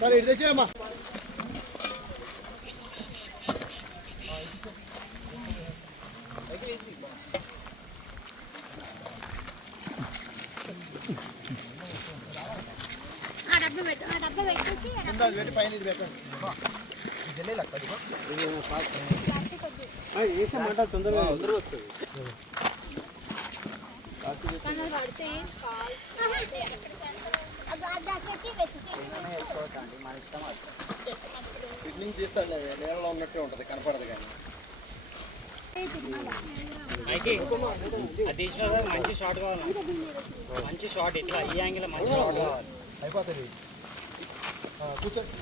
సరే ఇది తెచ్చేయమ్మా. పెట్టి పైన ఇది పెట్టండి. తొందరగా వస్తుంది. ఫిట్టింగ్ తీస్తాడు, నీళ్ళలో ఉన్నట్టే ఉంటుంది, కనపడదు. కానీ మంచి షాట్ కావాలి, మంచి షాట్ ఇట్లా ఈ యాంగిల్ మంచి షాట్ కావాలి. అయిపోతుంది. కూర్చోండి.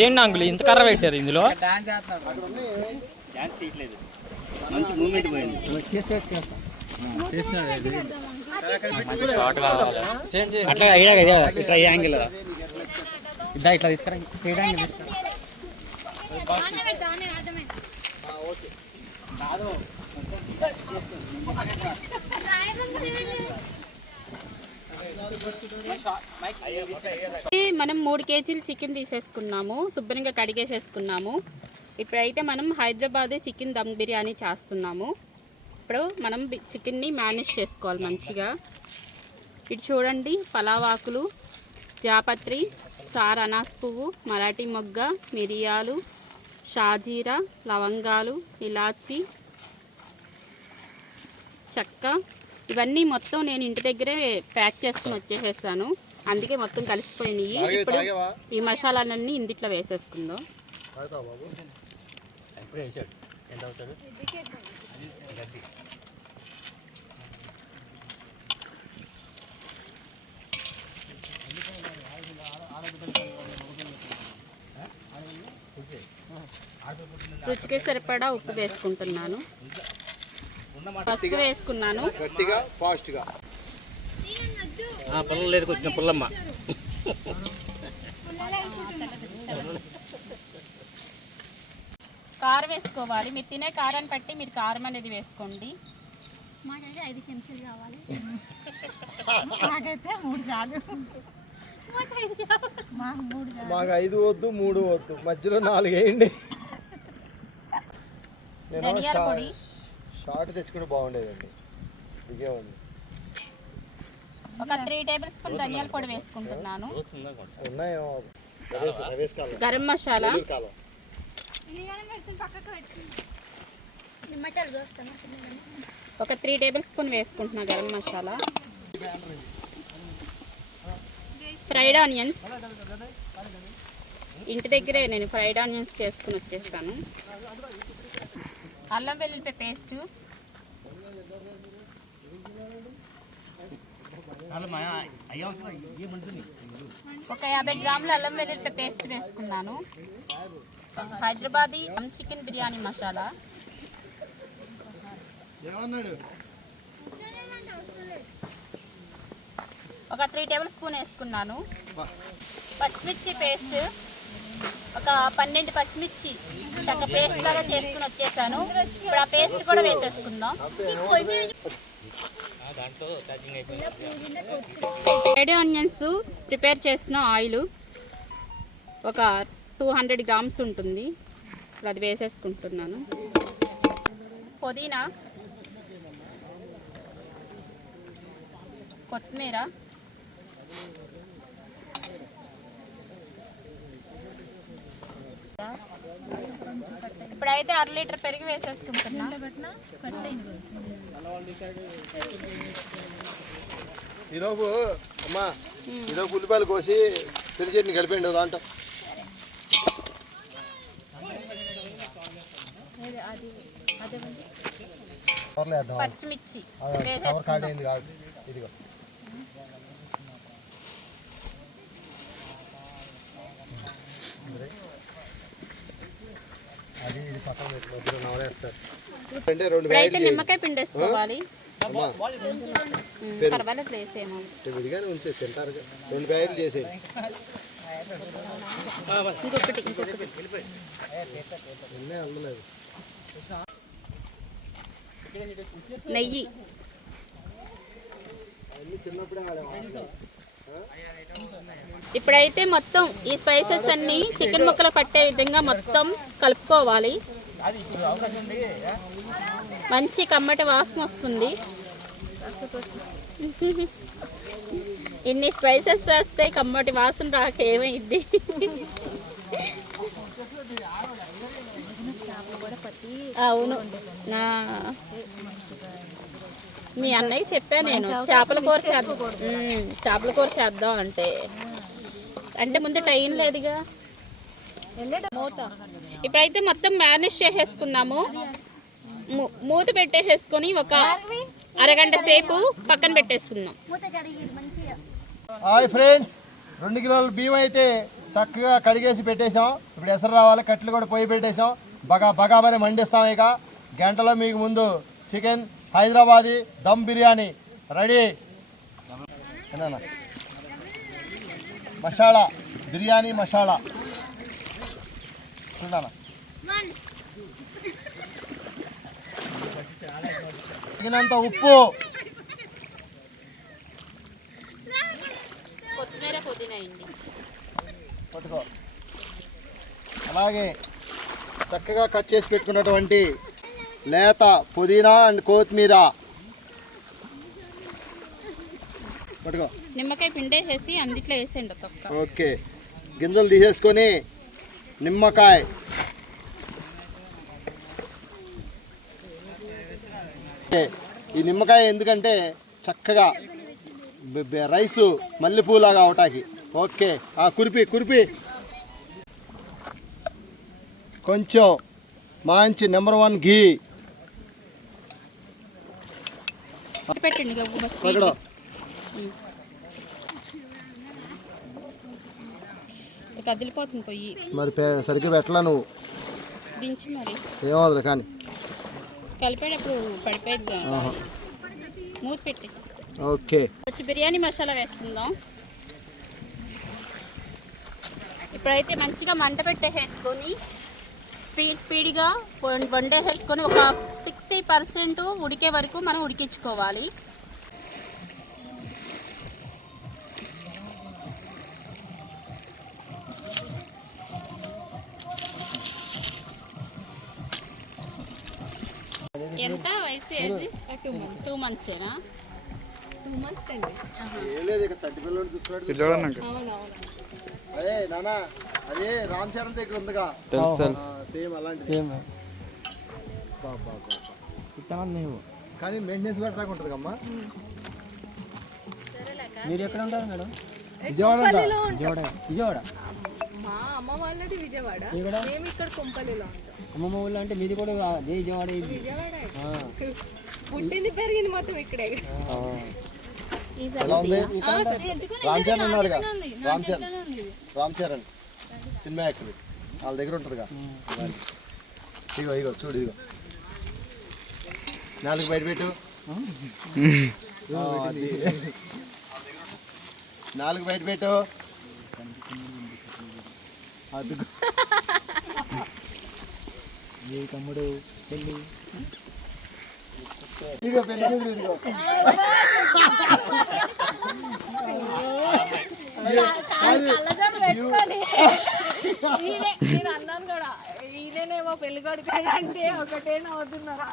ఏంటి అంకుల్ ఇంత కర్ర పెట్టారు ఇందులో? మంచి మూమెంట్ పోయింది. అట్లా ఇట్లా ఈ యాంగిల్ ఇట్లా ఇట్లా తీసుకురా, స్ట్రైట్ యాంగిల్ తీసుకురా. మనం 3 కేజీలు చికెన్ తీసేసుకున్నాము, శుభ్రంగా కడిగేసేసుకున్నాము. ఇప్పుడైతే మనం హైదరాబాద్ చికెన్ దమ్ బిర్యానీ చేస్తున్నాము. ఇప్పుడు మనం చికెన్ని మేనేజ్ చేసుకోవాలి మంచిగా. ఇటు చూడండి, పలావాకులు, జాపత్రి, స్టార్ అనాస్ పువ్వు, మరాఠీ మొగ్గ, మిరియాలు, షాజీరా, లవంగాలు, ఇలాచి, చెక్క, ఇవన్నీ మొత్తం నేను ఇంటి దగ్గరే ప్యాక్ చేసుకుని వచ్చేసేస్తాను. అందుకే మొత్తం కలిసిపోయినాయి. ఇప్పుడు ఈ మసాలాలన్నీ ఇందిట్లో వేసేసుకుందాం. రుచికి సరిపడా ఉప్పు వేసుకుంటున్నాను, పసుపు వేసుకున్నాను. వచ్చిన పుల్లమ్మ కారం వేసుకోవాలి. మీరు తినే కారాన్ని బట్టి మీరు కారం అనేది వేసుకోండి. మాకైతే 5 చెంచాలు కావాలి. మాకైతే 3 చాలు. మాకు 5 వద్దు, 3 వద్దు, మధ్యలో 4 వేయండి. ధనియాల పొడి షార్ట్ తెచ్చుకుంటే బాగుండేదండి. ఇదే ఉంది. ఒక 3 టేబుల్ స్పూన్ ధనియాల పొడి వేసుకుంటున్నాను. గరం మసాలా ఒక 3 టేబుల్ స్పూన్ వేసుకుంటున్నా. గరం మసాలా, ఫ్రైడ్ ఆనియన్స్, ఇంటి దగ్గరే నేను ఫ్రైడ్ ఆనియన్స్ చేసుకుని వచ్చేస్తాను. అల్లం వెల్లుల్లి పేస్ట్ ఒక 50 గ్రాముల అల్లం వెల్లుల్లి పేస్ట్ వేసుకున్నాను. హైదరాబాదీ చికెన్ బిర్యానీ మసాలా, ఒక 3 టేబుల్ స్పూన్ వేసుకున్నాను. పచ్చిమిర్చి పేస్ట్ ఒక 12 పచ్చిమిర్చి చక్క పేస్ట్ లాగా చేసుకుని వచ్చేసాను. ఇప్పుడు ఆ పేస్ట్ కూడా వేసేసుకుందాం. ఫ్రైడ్ ఆనియన్స్ ప్రిపేర్ చేసిన ఆయిల్ ఒక 200 గ్రామ్స్ ఉంటుంది. ఇప్పుడు అది వేసేసుకుంటున్నాను. పుదీనా, కొత్తిమీర, ఇప్పుడైతే 1/2 లీటర్ పెరుగు వేసేసుకుంటున్నా. ఈలోపు అమ్మా, ఈలోపు ఉల్లిపాయలు కోసి పెరుగు చట్నీ కలిపండి దాంట్లో. పచ్చిమిర్చి ఇదిగో అది ఇది పక్కన పెట్టి నవరేస్తారు. అంటే 2 నిమ్మకాయ పిండి వేసుకోవాలి. పర్వాలేదు వేసేమో, విడిగానే ఉంచే తింటారు. 2 ప్యాకెట్లు చేసేది. నెయ్యి. ఇప్పుడైతే మొత్తం ఈ స్పైసెస్ అన్ని చికెన్ ముక్కలు పట్టే విధంగా మొత్తం కలుపుకోవాలి. మంచి కమ్మటి వాసన వస్తుంది. ఇన్ని స్పైసెస్ వేస్తే కమ్మటి వాసన రాక ఏమైంది? అవును, మీ అన్నయ్య చెప్పా నేను చేపల కూర చేద్దాం అంటే ముందు టైం లేదుగా. మూత ఇప్పుడైతే మొత్తం మ్యారినేట్ చేసేసుకున్నాము. మూత పెట్టేసేసుకొని ఒక అరగంట సేపు పక్కన పెట్టేసుకుందాం. హాయ్ ఫ్రెండ్స్, 2 కిలోల బియ్యం అయితే చక్కగా కడిగేసి పెట్టేసాం. ఇప్పుడు ఎసరు రావాలి, కట్టెలు కూడా పొయ్యి పెట్టేసాం. బగాబని మండిస్తాం. ఇక గంటలో మీకు ముందు చికెన్ హైదరాబాదీ దమ్ బిర్యానీ రెడీ. మసాలా బిర్యానీ మసాలా చూడాలా, తగినంత ఉప్పు, కొత్తిమీర పుదీనా అండి పట్టుకో. అలాగే చక్కగా కట్ చేసి పెట్టుకున్నటువంటి లేత పుదీనా అండ్ కొత్తిమీర పట్టుకో. నిమ్మకాయ పిండేసేసి అందుట్లో వేసేయండి తొక్క. ఓకే, గింజలు తీసేసుకొని నిమ్మకాయ, ఈ నిమ్మకాయ ఎందుకంటే చక్కగా రైసు మల్లెపూలాగా అవటానికి. ఓకే, కురిపి కొంచెం మంచి నెంబర్ 1 ఘీ పెట్టండి. కదిలిపోతుంది పొయ్యి. మరి సరిగ్గా పెట్టలా నువ్వు, దించి మరి ఏమవుతుంది కానీ కలిపేటప్పుడు పడిపోయిద్దా. మూత పెట్టి ఓకే. వచ్చి బిర్యానీ మసాలా వేసుకుందాం. ఇప్పుడైతే మంచిగా మంట పెట్టేసుకొని స్పీడ్గా వండేసేసుకొని ఒక 60% ఉడికే వరకు మనం ఉడికించుకోవాలి. ఎంత వయసు ఏజ్? 2 months-ఏనా? 2 months 10 days. అదే నానా, అదే రామ్ చరణ్ దగ్గర ఉందిగా, సేమ్ అలాంటి కానీ మెయింటెనెన్స్ కూడా సాగు ఉంటుంది అమ్మా. మీరు ఎక్కడ ఉంటారు మేడం? విజయవాడ. మా అమ్మ వాళ్ళది విజయవాడ, మేము ఇక్కడ కొంపల్లిలో ఉంటాం. అమ్మమ్మ ఊళ్ళో అంటే మీది కూడా విజయవాడ. పుట్టింది పెరిగింది మొత్తం ఇక్కడే. ఎలా ఉంది? రామ్ చరణ్ ఉన్నారుగా, రామ్ చరణ్ సినిమా యాక్టర్, వాళ్ళ దగ్గర ఉంటుందిగా. ఇగో చూడు, ఇగో 4 బయట పెట్టు, 4 బయట పెట్టు. తమ్ముడు పెళ్ళి, ఇదిగో పెళ్ళి కూతురు, ఇదిగో నేను అన్నాను కూడా, ఈయనేమో పెళ్లి కొడుకు అంటే ఒకటే నవ్వుతున్నారు.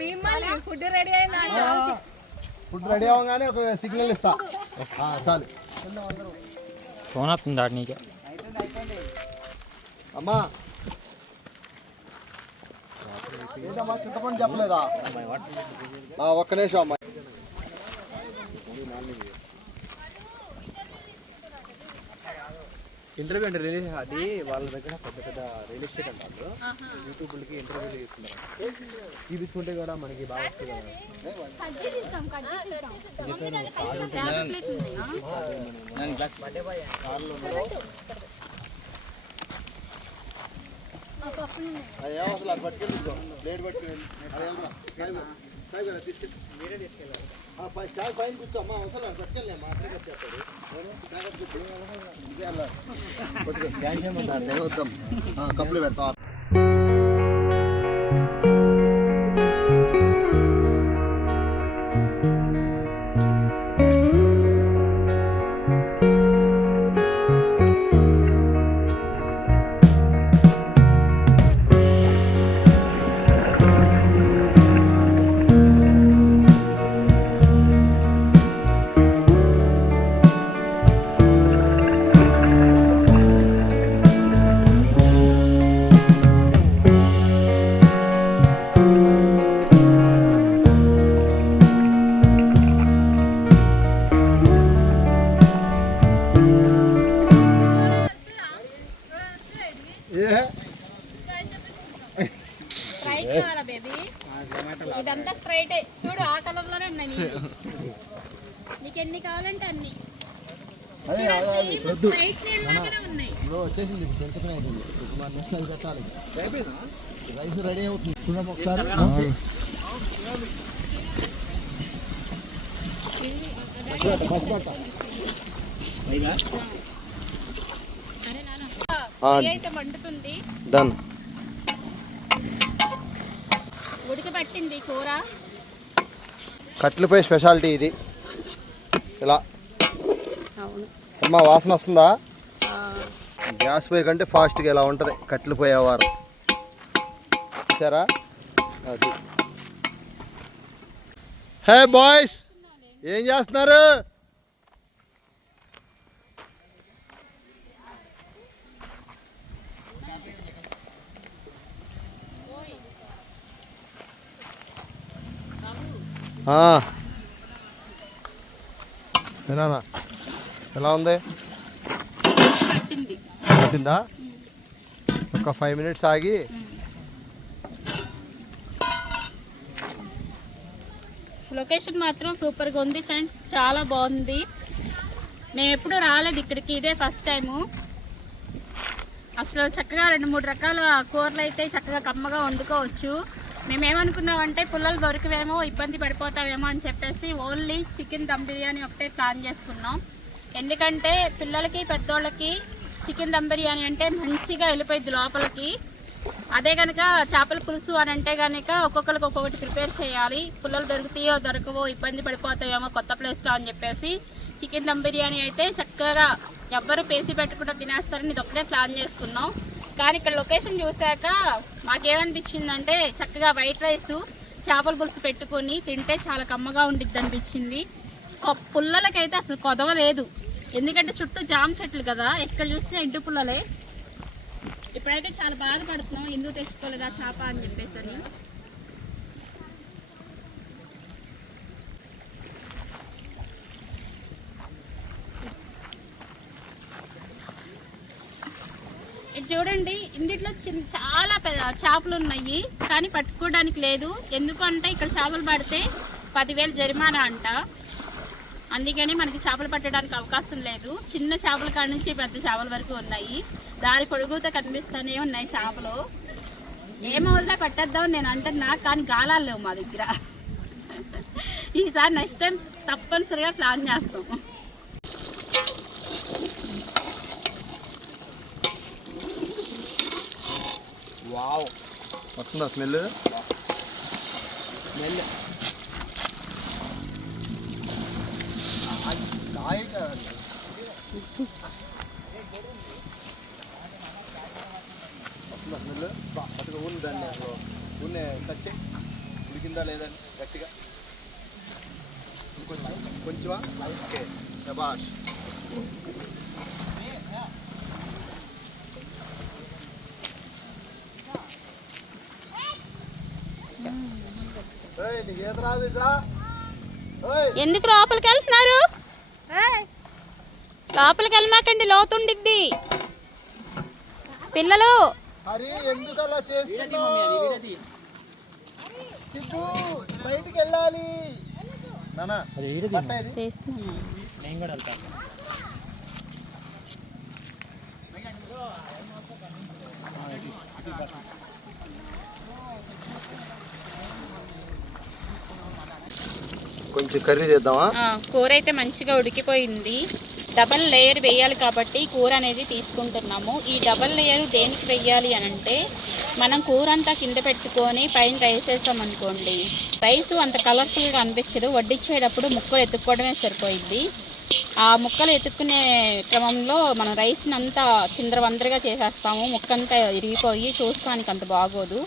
మిమ్మల్ని ఫుడ్ రెడీ అయిందా? ఫుడ్ రెడీ అవ్వగానే ఒక సిగ్నల్ ఇస్తా, చాలు. ఫోన్ వస్తుందా నీకే? అమ్మా ఏంటమ్మా, చింతపండు చెప్పలేదా? ఒక్క నిమిషం అమ్మా. ఇంటర్వ్యూ అంటే అది వాళ్ళ దగ్గర పెద్ద రియల్ ఎస్టేట్ అంటారు. యూట్యూబ్లకి ఇంటర్వ్యూ తీసుకున్నారు. చూపించుకుంటే కూడా మనకి బాగా వస్తుంది కదా. అది ఏం అసలు అది పట్టుకెళ్ళి ప్లేట్ పట్టుకెళ్ళి అది వెళ్ళరా సాయి గారు తీసుకెళ్ళి మీరే తీసుకెళ్ళాలి చాయ్ పైన కూర్చోమ్మా అవసరం అది పట్టుకెళ్ళి మా అక్కడికి వచ్చేస్తాడు కప్పులు పెడతాం. స్ప్రైట్ కావాలా బేబీ? ఇదంతా స్ప్రైటే చూడు, ఆ కలర్ లోనే ఉన్నాయి నీకు ఎన్ని కావాలంటే అన్ని. స్ప్రైట్ నీళ్ళలోనే ఉన్నాయి. వచ్చేసింది పెంచుకునే అది పెట్టాలి. రైస్ రెడీ అవుతుంది ఒకసారి. అయితే మండుతుంది, డన్. ఉడకబెట్టింది కూర. కట్లపై స్పెషాలిటీ ఇది. ఇలా అమ్మా వాసన వస్తుందా? గ్యాస్ పొయ్యి కంటే ఫాస్ట్గా ఇలా ఉంటుంది కట్టెలు పోయేవారు. చూసారా? అది. హే బాయ్స్, ఏం చేస్తున్నారు? ఎలా ఉంది? పట్టిందా? ఒక 5 minutes ఆగి లొకేషన్ మాత్రం సూపర్గా ఉంది ఫ్రెండ్స్, చాలా బాగుంది. మేము ఎప్పుడు రాలేదు ఇక్కడికి, ఇదే ఫస్ట్ టైము. అసలు చక్కగా 2-3 రకాల కూరలు అయితే చక్కగా కమ్మగా వండుకోవచ్చు. మేమేమనుకున్నామంటే పుల్లలు దొరికవేమో, ఇబ్బంది పడిపోతావేమో అని చెప్పేసి ఓన్లీ చికెన్ దమ్ బిర్యానీ ఒకటే ప్లాన్ చేసుకున్నాం. ఎందుకంటే పిల్లలకి పెద్దోళ్ళకి చికెన్ దమ్ బిర్యానీ అంటే మంచిగా వెళ్ళిపోయింది లోపలికి. అదే కనుక చేపల పులుసు అని అంటే కనుక ఒక్కొక్కరికి ఒక్కొక్కటి ప్రిపేర్ చేయాలి. పుల్లలు దొరుకుతాయో దొరకవో, ఇబ్బంది పడిపోతాయేమో కొత్త ప్లేస్లో అని చెప్పేసి చికెన్ దమ్ బిర్యానీ అయితే చక్కగా ఎవ్వరు పేసి పెట్టకుండా తినేస్తారని ఇది ఒకటే ప్లాన్ చేసుకున్నాం. కానీ ఇక్కడ లొకేషన్ చూశాక మాకేమనిపించిందంటే చక్కగా వైట్ రైస్ చేపల పులుసు పెట్టుకొని తింటే చాలా కమ్మగా ఉండిద్ది అనిపించింది. పుల్లలకైతే అసలు కొదవలేదు, ఎందుకంటే చుట్టూ జామ చెట్లు కదా, ఎక్కడ చూసినా ఇంటి పుల్లలే. ఇప్పుడైతే చాలా బాధపడుతున్నాం ఎందుకు తెచ్చుకోలేదా చేప అని చెప్పేసి అని. ఇది చూడండి, ఇందులో చాలా పెద్ద చేపలు ఉన్నాయి కానీ పట్టుకోవడానికి లేదు. ఎందుకంటే ఇక్కడ చేపలు పడితే 10,000 జరిమానా అంట. అందుకని మనకి చేపలు పట్టడానికి అవకాశం లేదు. చిన్న చేపల కాడ నుంచి పెద్ద చేపల వరకు ఉన్నాయి. దారి పొడుగుతో కనిపిస్తూనే ఉన్నాయి చేపలు. ఏమవుతుందా పట్టేద్దామని నేను అంటున్నా, కానీ గాలాలు లేవు మా దగ్గర. ఈసారి నెక్స్ట్ టైం తప్పనిసరిగా ప్లాన్ చేస్తాం. వావ్, వస్తుందా స్మెల్? దాన్ని ఊనే టచ్ ఉడికిందా లేదని గట్టిగా కొంచెమా? ఓకే, శబాష్. ఎందుకు లోపలికి వెళ్తున్నారు? లోపలికి వెళ్ళమాకండి, లోతుండిద్ది. పిల్లలు హరి ఎందుకు అలా చేస్తున్నావు? సిద్ధు బయటికి వెళ్ళాలి. నానా కొంచెం కర్రీ చేద్దామా? కూర అయితే మంచిగా ఉడికిపోయింది. డబల్ లేయర్ వేయాలి కాబట్టి కూర అనేది తీసుకుంటున్నాము. ఈ డబల్ లేయర్ దేనికి వేయాలి అని అంటే, మనం కూర అంతా కింద పెట్టుకొని పైన రైస్ వేస్తామనుకోండి, రైస్ అంత కలర్ఫుల్గా అనిపించదు. వడ్డించేటప్పుడు ముక్కలు ఎత్తుక్కోవడమే సరిపోయింది. ఆ ముక్కలు ఎత్తుక్కునే క్రమంలో మనం రైస్ని అంతా చిందరవందరగా చేసేస్తాము. ముక్కంతా ఇరిగిపోయి చూసుకోడానికి అంత బాగోదు.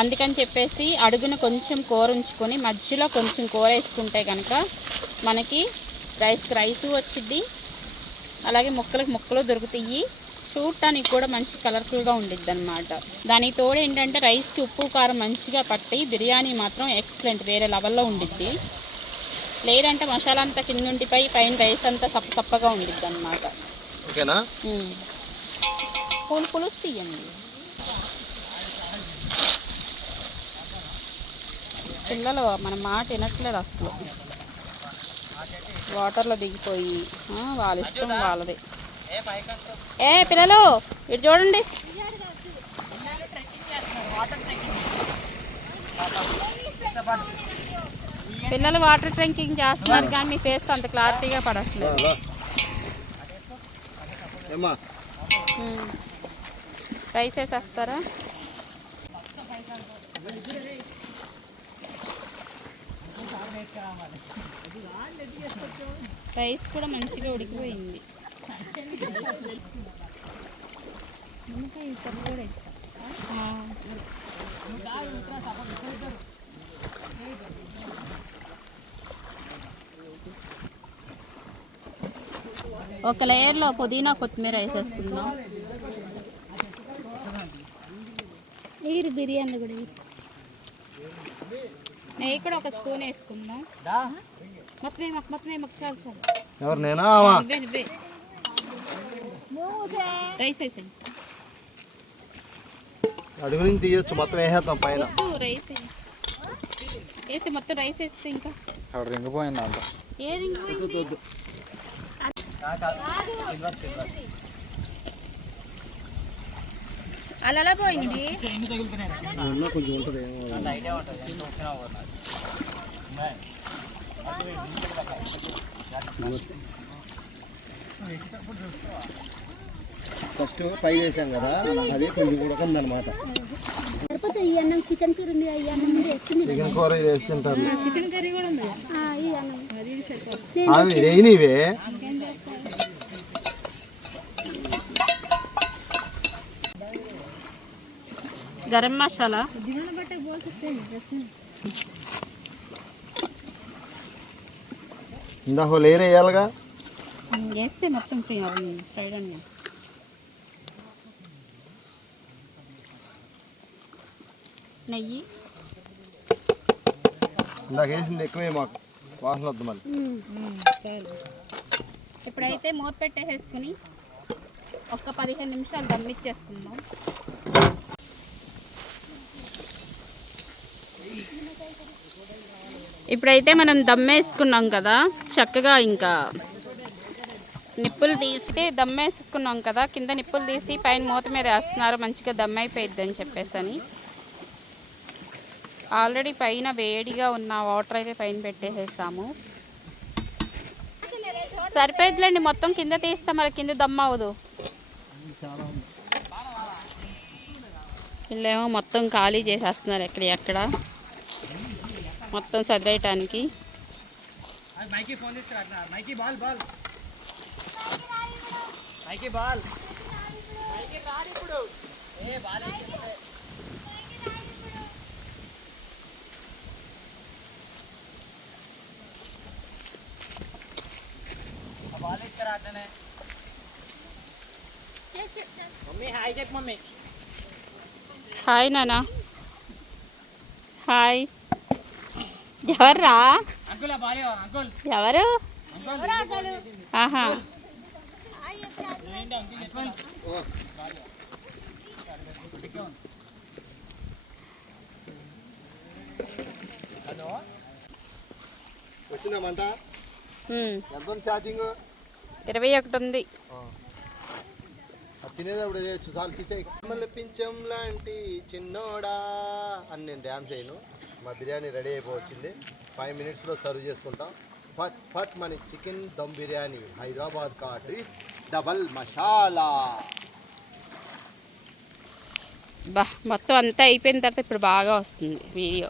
అందుకని చెప్పేసి అడుగున కొంచెం కూర ఉంచుకొని మధ్యలో కొంచెం కూర వేసుకుంటే కనుక మనకి రైస్ వచ్చిద్ది, అలాగే ముక్కలు దొరుకుతాయి. చూడటానికి కూడా మంచి కలర్ఫుల్గా ఉండిద్ది అనమాట. దానికి తోడు ఏంటంటే రైస్కి ఉప్పు కారం మంచిగా పట్టి బిర్యానీ మాత్రం ఎక్సలెంట్, వేరే లెవెల్లో ఉండిద్ది. లేదంటే మసాలా అంతా కిందుంటిపై పైన రైస్ అంతా సప్పగా ఉండిద్ది అనమాట. ఓకేనా? పులుసు తీయండి. పిల్లలు మన మాట వినట్లేదు అసలు. వాటర్లో దిగిపోయి వాళ్ళ ఇష్టం వాళ్ళది. పిల్లలు ఇటు చూడండి. పిల్లలు వాటర్ ట్యాంకింగ్ చేస్తున్నారు కానీ మీ ఫేస్ అంత క్లారిటీగా పడట్లేదు. రైస్ వేసేస్తారా? రైస్ కూడా మంచిగా ఉడికిపోయింది. ఒక లేయర్లో పుదీనా కొత్తిమీర వేసేసుకుందాం. మీరు బిర్యానీ కూడా నెయ్యి కూడా ఒక స్పూన్ వేసుకుందాం. మొత్తం చాలు. ఎవరు నేనా? రైస్ వేసేయండి. అడుగు నుంచి తీయొచ్చు, మొత్తం వేసేద్దాం పైన. రైస్ వేసి మొత్తం రైస్ వేస్తే ఇంకా రింగిపోయింది అంత. ఏ రింగిపోయింది? అలా పోయింది. కొంచెం ఉంటుంది. ఫస్ట్ పై వేసాం కదా, అది కొంచెం ఉడకందనమాట. ఈ అన్నం చికెన్ కర్రీ ఉంది, ఈ అన్నం మీద వేస్తుంది. చికెన్ కూర ఇది వేసుకుంటారు. చికెన్ కర్రీ కూడా ఉంది. ఈ అన్నం అవి వేయనివే. గరం మసాలా, ఇందాక లేరు వేయాలిగా, వేస్తే మొత్తం ఫ్రైడ్ అండి. నెయ్యి ఇందాక వేసింది ఎక్కువే, మాకు వాసన వద్దు మళ్ళీ. ఇప్పుడైతే మూత పెట్టేసుకుని ఒక 15 నిమిషాలు దమ్మిచ్చేసుకుందాం. ఇప్పుడైతే మనం దమ్మేసుకున్నాం కదా, చక్కగా ఇంకా నిప్పులు తీస్తే దమ్మేసుకున్నాం కదా, కింద నిప్పులు తీసి పైన మూత మీద వేస్తున్నారు. మంచిగా దమ్ అయిపోయిద్ది అని చెప్పేసి ఆల్రెడీ పైన వేడిగా ఉన్న వాటర్ అయితే పైన పెట్టేసేసాము. సరిపోయిద్దిలేండి, మొత్తం కింద తీస్తే మరి కింద దమ్ అవ్వదు. వీళ్ళేమో మొత్తం ఖాళీ చేసేస్తున్నారు ఎక్కడ మొత్తం సదిరేయటానికి. హాయ్ నానా. హాయ్. ఎవర్రా? ఎవరు? ఆహా. వచ్చిందమ్మంట. ఎంత ఛార్జింగ్? 21 ఉంది. తినేటప్పుడు చేయొచ్చు చాలు తీసే. మళ్ళీ పించం లాంటి చిన్నోడా అని నేను డ్యాన్స్ చేయను. మా బిర్యానీ రెడీ అయిపోవచ్చింది. 5 minutesలో సర్వ్ చేసుకుంటాం. ఫట్ ఫట్ మన చికెన్ దమ్ బిర్యానీ హైదరాబాద్ కాట్ డబల్ మసాలా. బా మొత్తం అంతా అయిపోయిన తర్వాత ఇప్పుడు బాగా వస్తుంది వీడియో.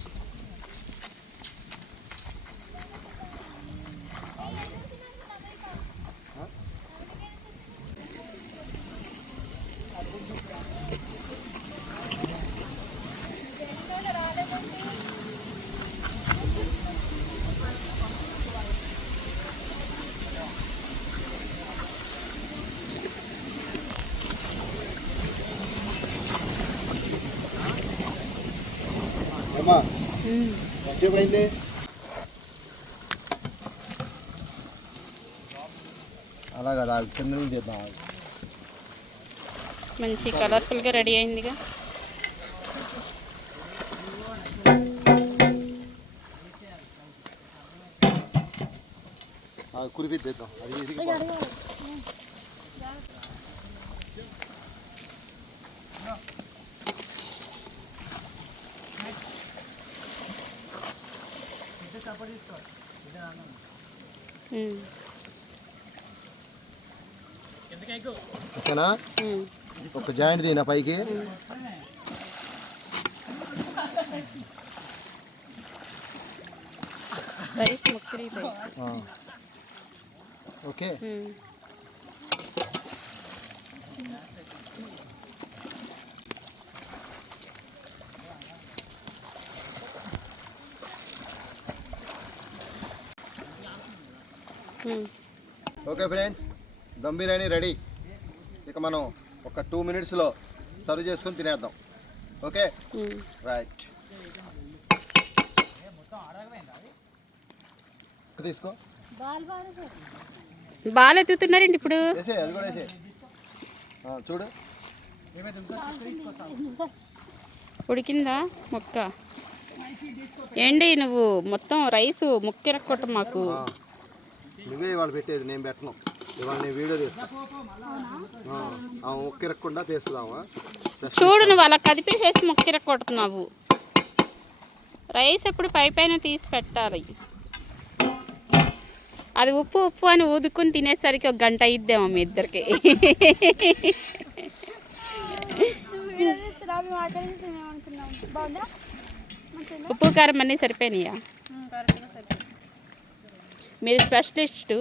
అమ్మా మంచిపోయింది. అలాగా కింద చేద్దాం. మంచి కలర్ఫుల్గా రెడీ అయిందిగా. కురిపిద్దాం. అది ఇది ఓకేనా. ఒక జాయింట్ తీనా పైకి. రైస్ ముక్కరి okay. Okay friends, dum biryani ready. ఇక మనం ఒక 2 minutesలో సర్వ్ చేసుకొని తినేద్దాం. Okay right. తీసుకో. బాగా ఎత్తుతున్నారండి ఇప్పుడు. వేసే అది కూడా వేసే. చూడు ఉడికిందా మొక్క. ఏంటి నువ్వు మొత్తం రైసు ముక్కిరక్కొట్ట మాకు. నువ్వే ఇవాళ పెట్టేది, నేను పెట్టను. ఇవాళ నేను వీడియో తీస్తాను. ముక్కిరక్కుండా తీస్తున్నావా? చూడు నువ్వు అలా కదిపేసేసి ముక్కిరక్కొడుతున్నావు. రైస్ ఎప్పుడు పైన తీసి పెట్టాలి. అది ఉప్పు ఉప్పు అని ఊదుకుని తినేసరికి 1 గంట అయిద్దేమో మీ ఇద్దరికి. ఉప్పు కారం అన్నీ సరిపోయినాయా? మీరు స్పెషలిస్టు.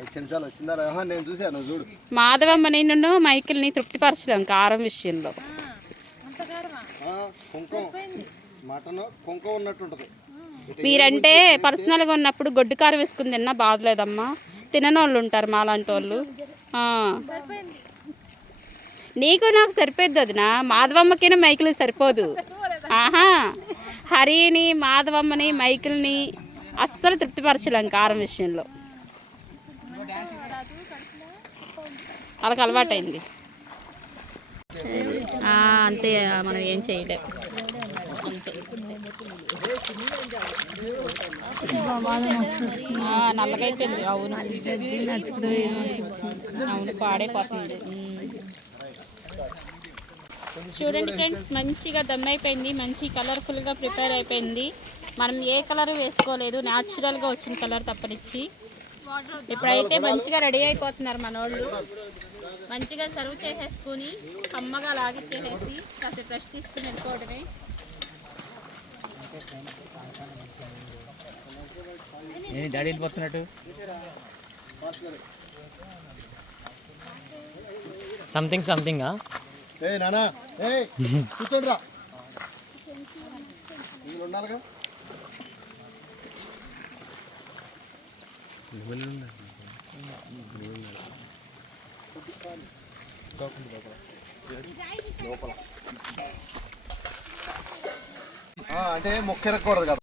5 నిమిషాలు వచ్చిందా? నేను చూసాను, చూడు. మాధవమ్మ నేను మైకిల్ని తృప్తిపరచలేం కారం విషయంలో. కుంకుమ మటన్ కుంకుమ ఉన్నట్టుంటది. మీరంటే పర్సనల్గా ఉన్నప్పుడు గొడ్డు కారం వేసుకుని తిన్నా బాధలేదమ్మా. తినని వాళ్ళు ఉంటారు మాలాంటి వాళ్ళు. నీకు నాకు సరిపోద్ది వదినా, మాధవమ్మకినా మైకిల్ సరిపోదు. ఆహా, హరిని మాధవమ్మని మైకిల్ని అస్సలు తృప్తిపరచలేం కారం విషయంలో. వాళ్ళకి అలవాటైంది. అంతే, మనం ఏం చేయలేం. నల్లగైపోయింది. అవును అవును, పాడైపోతుంది. చూడండి ఫ్రెండ్స్, మంచిగా దమ్ అయిపోయింది. మంచి కలర్ఫుల్గా ప్రిపేర్ అయిపోయింది. మనం ఏ కలర్ వేసుకోలేదు, న్యాచురల్గా వచ్చిన కలర్ తప్పనిచ్చి. ఇప్పుడైతే మంచిగా రెడీ అయిపోతున్నారు మనోళ్ళు. మంచిగా సర్వ్ చేసేసుకుని కమ్మగా లాగిచ్చేసేసి కాస్త ఫ్రెష్ తీసుకుని వెళ్ళిపోవడమే. నేను డాడీ వెళ్ళిపోతున్నట్టు. సంథింగ్ నానా కూర్చోండి రా. మీరు ఉండాలిగా. అంటే మొక్కెరకూడదు కదా.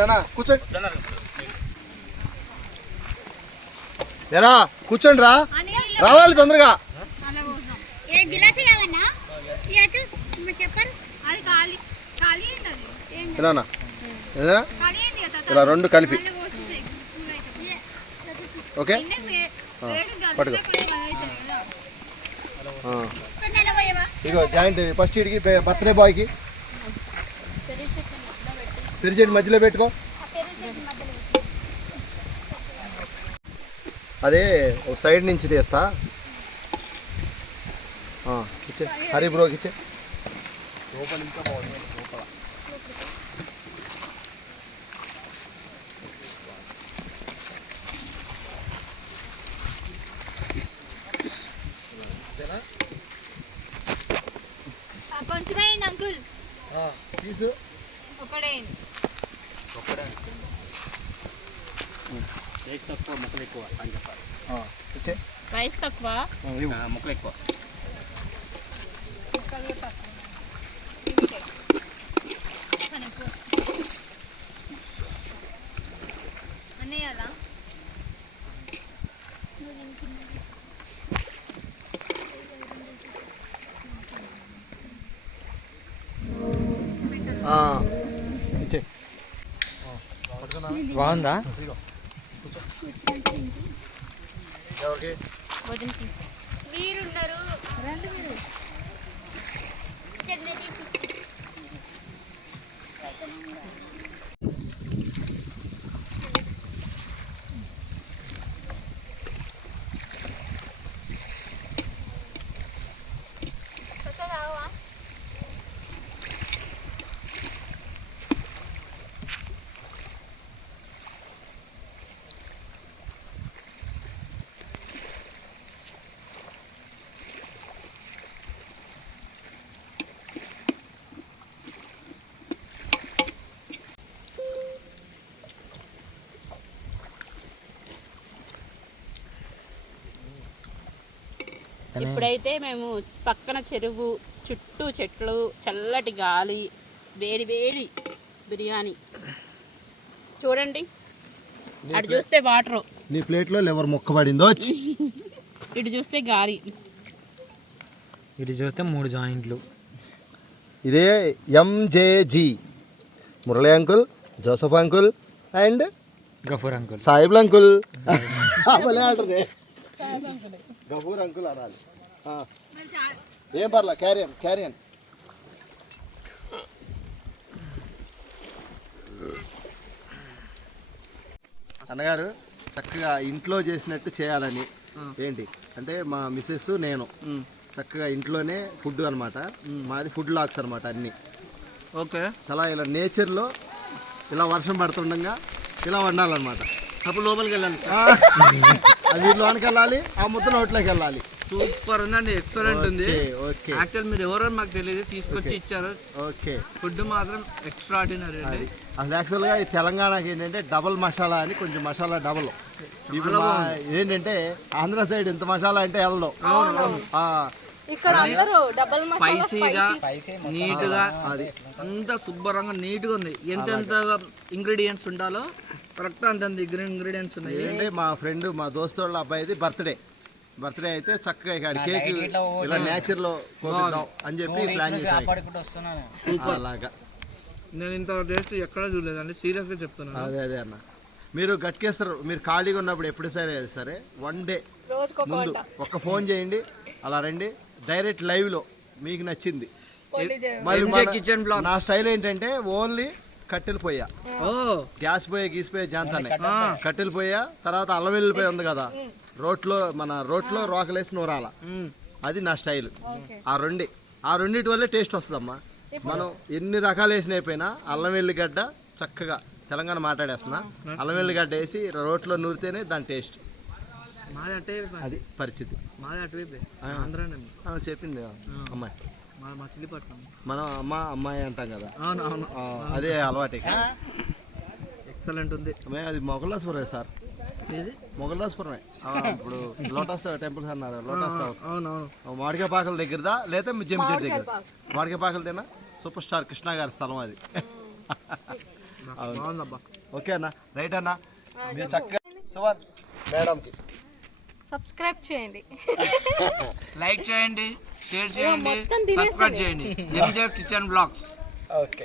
నానా కూర్చోండి. ఎరా కూర్చోండి రా, రావాలి తొందరగా. ఇలానా ఏదా ఇలా రెండు కలిపి ఓకే పట్టుకో ఇగో జాయింట్ ఫస్ట్ ఇడికి బర్త్డే బాయ్కి పెరిచేటి మధ్యలో పెట్టుకో అదే ఒక సైడ్ నుంచి తీస్తా ఇచ్చే హరి బ్రోకి ఇచ్చే లోపల ఇంకా బాగుంది లోపల కొంచెమే అంకుల్ తీసు ఒకడే రైస్ తక్కువ ముక్కలు ఎక్కువ అని చెప్పాలి. ఇచ్చే రైస్ తక్కువ ముక్కలు ఎక్కువ. అన్నయ్యలా ఇచ్చే బాగుందా? ఎవరికి మీరున్నారు ఇప్పుడైతే మేము పక్కన చెరువు చుట్టూ చెట్లు చల్లటి గాలి వేడి వేడి బిర్యానీ చూడండి. అటు చూస్తే వాటరు, నీ ప్లేట్లో లివర్ ముక్క పడిందో వచ్చి ఇటు చూస్తే గాలి, ఇటు చూస్తే 3 జాయింట్లు. ఇదే MJG Murali uncle, Joseph uncle and Gafoor uncle, సాయిబుల్ అంకుల్ అంటది గఫూర్ అంకుల్ అనాలి. ఏం పర్లా క్యారియన్ క్యారియన్. అన్నగారు చక్కగా ఇంట్లో చేసినట్టు చేయాలని ఏంటి అంటే మా మిస్సెస్ నేను చక్కగా ఇంట్లోనే ఫుడ్ అనమాట. మాది ఫుడ్ లాక్స్ అనమాట అన్నీ. ఓకే, చాలా ఇలా నేచర్లో ఇలా వర్షం పడుతుండగా ఇలా వండాలన్నమాట. అప్పుడు లోపలికి వెళ్ళండి. అది లోనికి వెళ్ళాలి, ఆ ముద్ద నోట్లోకి వెళ్ళాలి. సూపర్ ఉందండి, ఎక్సలెంట్ ఉంది. ఓకే యాక్చువల్ మీరు ఎవరో మాకు తెలియదు, తీసుకొచ్చి ఇచ్చారు. ఓకే ఫుడ్ మాత్రం ఎక్స్ట్రాడినరీ అండి. అసలు యాక్చువల్గా ఈ తెలంగాణకి ఏంటంటే డబల్ మసాలా అని, కొంచెం మసాలా డబల్. ఇప్పుడు ఏంటంటే ఆంధ్ర సైడ్ ఇంత మసాలా అంటే వెళ్ళడం. ఇక్కడ అందరూ డబల్ స్పైసీగా నీట్గా అంతా శుభ్రంగా నీట్గా ఉంది. ఎంత ఇంగ్రీడియంట్స్ ఉండాలో కరెక్ట్ అంత ఇంగ్రీడియంట్స్ ఉన్నాయి. ఏంటంటే మా ఫ్రెండ్ మా దోస్తు వాళ్ళ అబ్బాయిది బర్త్డే అయితే చక్కగా ఇక్కడ కేక్ ఇలా నేచర్లో కోపిద్దాం అని చెప్పి ప్లాన్ చేశాను. అలాగా నేను ఇంత టేస్ట్ ఎక్కడ చూడలేదండి, సీరియస్గా చెప్తున్నాను. అదే అన్న, మీరు గట్కేస్తారు. మీరు ఖాళీగా ఉన్నప్పుడు ఎప్పుడు సరే 1 డే ముందు ఒక ఫోన్ చేయండి, అలా రండి. డైరెక్ట్ లైవ్లో మీకు నచ్చింది. కిచెన్ బ్లాగ్ నా స్టైల్ ఏంటంటే ఓన్లీ కట్టెలు పొయ్య, గ్యాస్ పొయ్య జాంతానే కట్టెలు పొయ్య. తర్వాత అల్లం వెల్లుల్లిపోయి ఉంది కదా, మన రోట్లో రోకలేసి నూరాల, అది నా స్టైల్. ఆ రెండింటి వల్లే టేస్ట్ వస్తుందమ్మా. మనం ఎన్ని రకాలు వేసిన అయిపోయినా అల్లం వెల్లిగడ్డ చక్కగా తెలంగాణ మాట్లాడేస్తున్నా, అల్లం వెల్లిగడ్డ వేసి రోట్లో నూరితేనే దాని టేస్ట్. అది పరిస్థితి. చెప్పింది అమ్మాయి, మనం అమ్మాయి అంటాం కదా, అదే అలవాటే. ఎక్సలెంట్ ఉంది. అది మొగలాసుపురమే సార్, మొగలాసుపురమే. ఇప్పుడు లోటస్ టెంపుల్స్ అన్నారు, లోటస్ మాడికాయ పాకల దగ్గరదా లేదా జమ్మిచెట్టు దగ్గర? మాడికాయ పాకలదేనా? సూపర్ స్టార్ కృష్ణ గారి స్థలం అది. ఓకే అన్న, రైట్ అన్న. చక్కగా మేడంకి సబ్స్క్రైబ్ చేయండి, లైక్ చేయండి, షేర్ చేయండి, సబ్స్క్రైబ్ చేయండి. MJ kitchen blogs. ఓకే.